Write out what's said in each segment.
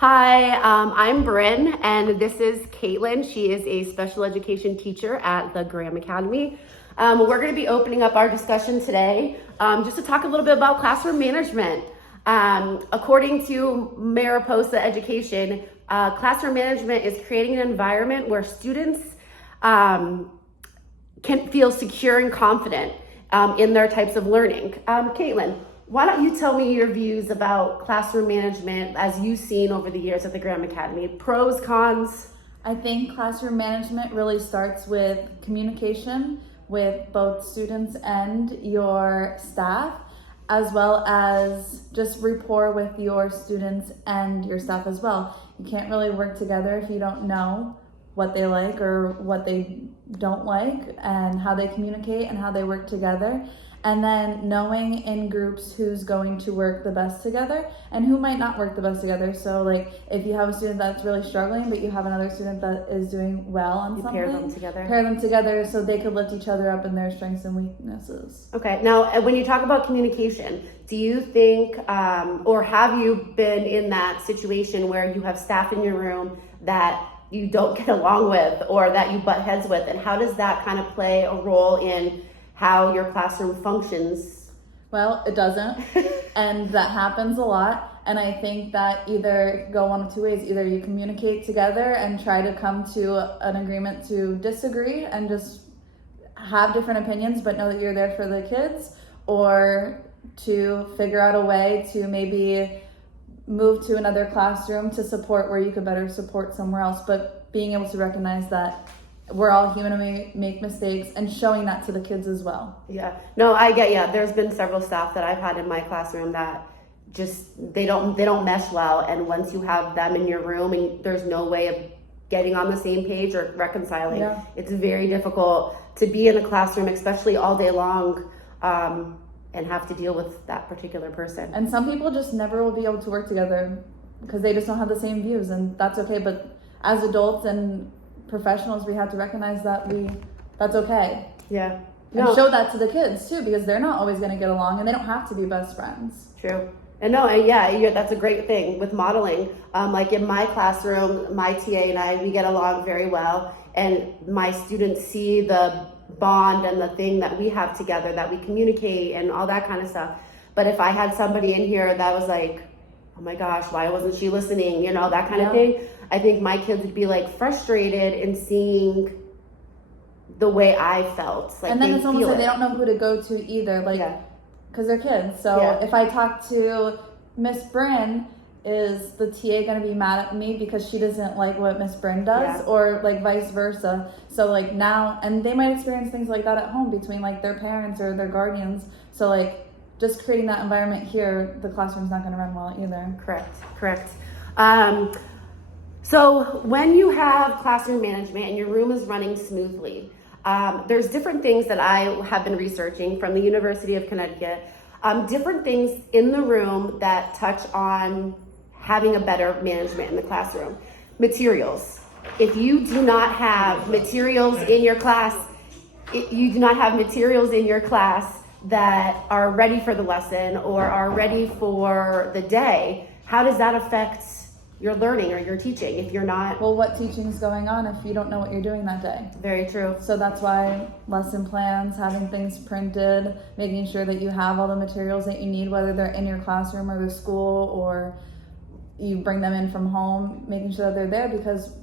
Hi, I'm Bryn, and this is Caitlin. She is a special education teacher at the Graham Academy. We're going to be opening up our discussion today just to talk a little bit about classroom management. According to Mariposa Education, classroom management is creating an environment where students can feel secure and confident in their types of learning. Caitlin, why don't you tell me your views about classroom management as you've seen over the years at the Graham Academy? Pros, cons? I think classroom management really starts with communication with both students and your staff, as well as just rapport with your students and your staff as well. You can't really work together if you don't know what they like or what they don't like, and how they communicate and how they work together. And then knowing in groups who's going to work the best together and who might not work the best together. So like if you have a student that's really struggling, but you have another student that is doing well on something, pair them together. Pair them together so they could lift each other up in their strengths and weaknesses. Okay, now when you talk about communication, do you think, or have you been in that situation where you have staff in your room that you don't get along with or that you butt heads with? And how does that kind of play a role in how your classroom functions? Well, it doesn't, and that happens a lot. And I think that either go one of two ways. Either you communicate together and try to come to an agreement to disagree and just have different opinions, but know that you're there for the kids, or to figure out a way to maybe move to another classroom to support where you could better support somewhere else. But being able to recognize that we're all human and we make mistakes, and showing that to the kids as well. Yeah, no, I get you. There's been several staff that I've had in my classroom that just they don't mesh well, and once you have them in your room and there's no way of getting on the same page or reconciling, it's very difficult to be in a classroom, especially all day long, and have to deal with that particular person. And some people just never will be able to work together because they just don't have the same views, and that's okay. But as adults and professionals, we have to recognize that that's okay. Yeah. And show that to the kids too, because they're not always going to get along and they don't have to be best friends. True. And that's a great thing with modeling. Like in my classroom, my TA and I, we get along very well, and my students see the bond and the thing that we have together, that we communicate and all that kind of stuff. But if I had somebody in here that was like, oh my gosh, why wasn't she listening? That kind of thing. I think my kids would be like frustrated in seeing the way I felt. Like, and then it's almost like they don't know who to go to either, because they're kids. So if I talk to Miss Bryn, is the TA going to be mad at me because she doesn't like what Miss Bryn does, or like vice versa? So like now, and they might experience things like that at home between like their parents or their guardians. So like just creating that environment here, the classroom's not going to run well either. Correct. So when you have classroom management and your room is running smoothly, there's different things that I have been researching from the University of Connecticut, different things in the room that touch on having a better management in the classroom. Materials. If you do not have materials in your class, that are ready for the lesson or are ready for the day, how does that affect your learning or your teaching if you're not? Well, what teaching is going on if you don't know what you're doing that day? Very true. So that's why lesson plans, having things printed, making sure that you have all the materials that you need, whether they're in your classroom or the school, or you bring them in from home, making sure that they're there, because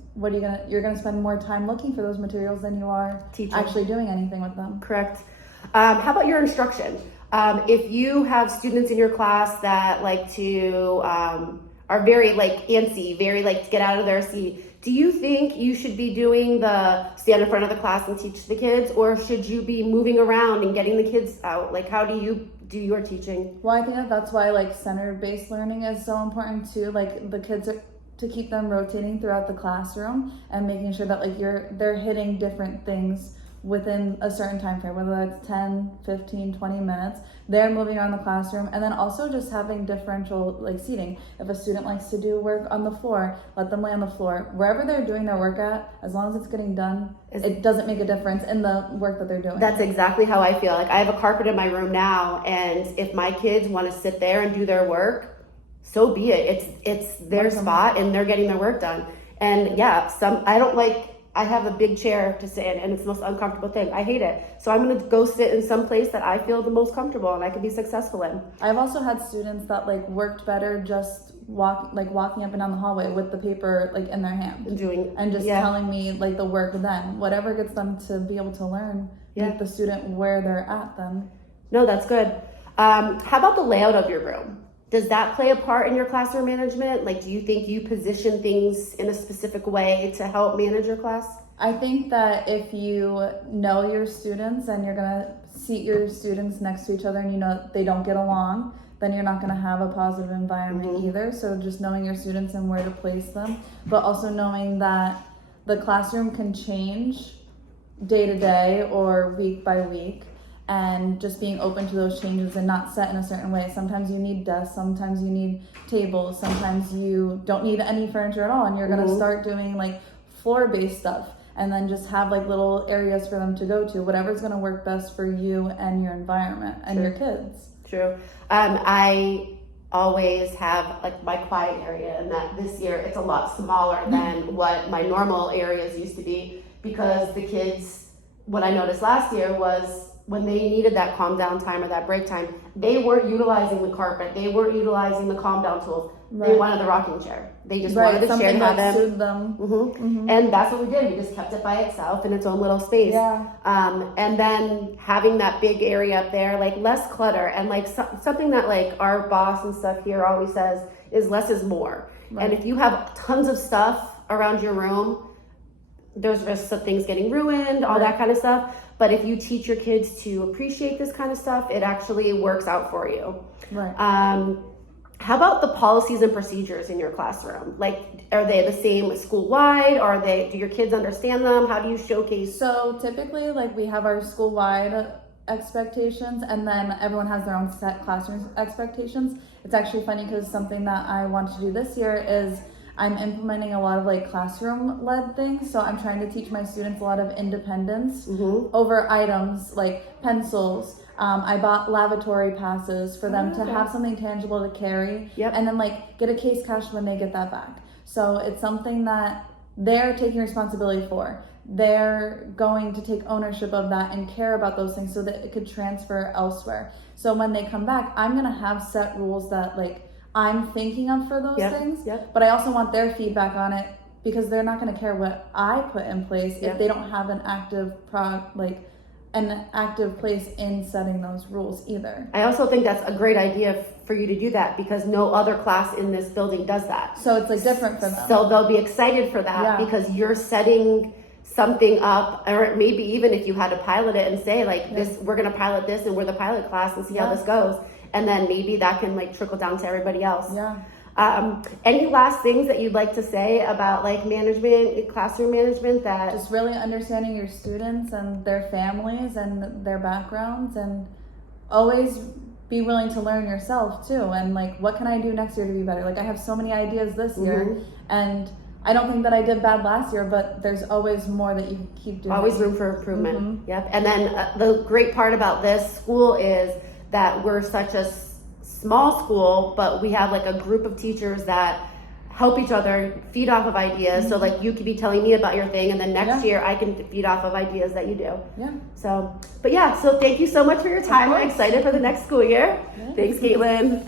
you're gonna spend more time looking for those materials than you are teaching, actually doing anything with them. Correct. How about your instruction? If you have students in your class that like to are very like antsy, very like to get out of their seat, do you think you should be doing the stand in front of the class and teach the kids, or should you be moving around and getting the kids out? Like, how do you do your teaching? Well, I think that's why like center-based learning is so important too. Like the kids to keep them rotating throughout the classroom and making sure that like they're hitting different things within a certain time frame, whether that's 10, 15, 20 minutes. They're moving around the classroom, and then also just having differential like seating. If a student likes to do work on the floor, let them lay on the floor. Wherever they're doing their work at, as long as it's getting done, it doesn't make a difference in the work that they're doing. That's exactly how I feel. Like I have a carpet in my room now, and if my kids want to sit there and do their work, so be it. It's their spot and they're getting their work done. And yeah, I have a big chair to sit in and it's the most uncomfortable thing. I hate it. So I'm going to go sit in some place that I feel the most comfortable and I can be successful in. I've also had students that like worked better just walking up and down the hallway with the paper like in their hand and just telling me like the work then. Whatever gets them to be able to learn, meet the student where they're at then. No, that's good. How about the layout of your room? Does that play a part in your classroom management? Like, do you think you position things in a specific way to help manage your class? I think that if you know your students and you're gonna seat your students next to each other and you know they don't get along, then you're not gonna have a positive environment either. So just knowing your students and where to place them, but also knowing that the classroom can change day to day or week by week. And just being open to those changes and not set in a certain way. Sometimes you need desks, sometimes you need tables, sometimes you don't need any furniture at all and you're gonna start doing like floor-based stuff and then just have like little areas for them to go to, whatever's gonna work best for you and your environment and your kids. True. I always have like my quiet area and that this year it's a lot smaller than what my normal areas used to be because the kids, what I noticed last year was when they needed that calm down time or that break time, they weren't utilizing the carpet. They weren't utilizing the calm down tools. Right. They wanted the rocking chair. They just wanted the chair to have them. And that's what we did. We just kept it by itself in its own little space. Yeah. And then having that big area up there, like less clutter and like something that like our boss and stuff here always says is less is more. Right. And if you have tons of stuff around your room, there's risks of things getting ruined, all that kind of stuff. But if you teach your kids to appreciate this kind of stuff, it actually works out for you. Right. How about the policies and procedures in your classroom? Like, are they the same school-wide? Do your kids understand them? How do you showcase? So typically, like we have our school-wide expectations and then everyone has their own set classroom expectations. It's actually funny because something that I want to do this year is I'm implementing a lot of like classroom-led things. So I'm trying to teach my students a lot of independence over items like pencils. I bought lavatory passes for them to have something tangible to carry and then like get a case cash when they get that back. So it's something that they're taking responsibility for. They're going to take ownership of that and care about those things so that it could transfer elsewhere. So when they come back, I'm gonna have set rules that like I'm thinking of for those things, but I also want their feedback on it because they're not going to care what I put in place if they don't have an active place in setting those rules either. I also think that's a great idea for you to do that because no other class in this building does that. So it's like different for them. So they'll be excited for that because you're setting something up, or maybe even if you had to pilot it and say like this, we're going to pilot this and we're the pilot class and see how this goes. And then maybe that can like trickle down to everybody else. Yeah. Any last things that you'd like to say about like management, classroom management that just really understanding your students and their families and their backgrounds and always be willing to learn yourself too. And like, what can I do next year to be better? Like I have so many ideas this year and I don't think that I did bad last year, but there's always more that you can keep doing. Always room for improvement. Yep. And then the great part about this school is that we're such a small school, but we have like a group of teachers that help each other feed off of ideas. So like you could be telling me about your thing and then next year I can feed off of ideas that you do. Yeah. So thank you so much for your time. I'm excited for the next school year. Thanks, Caitlin.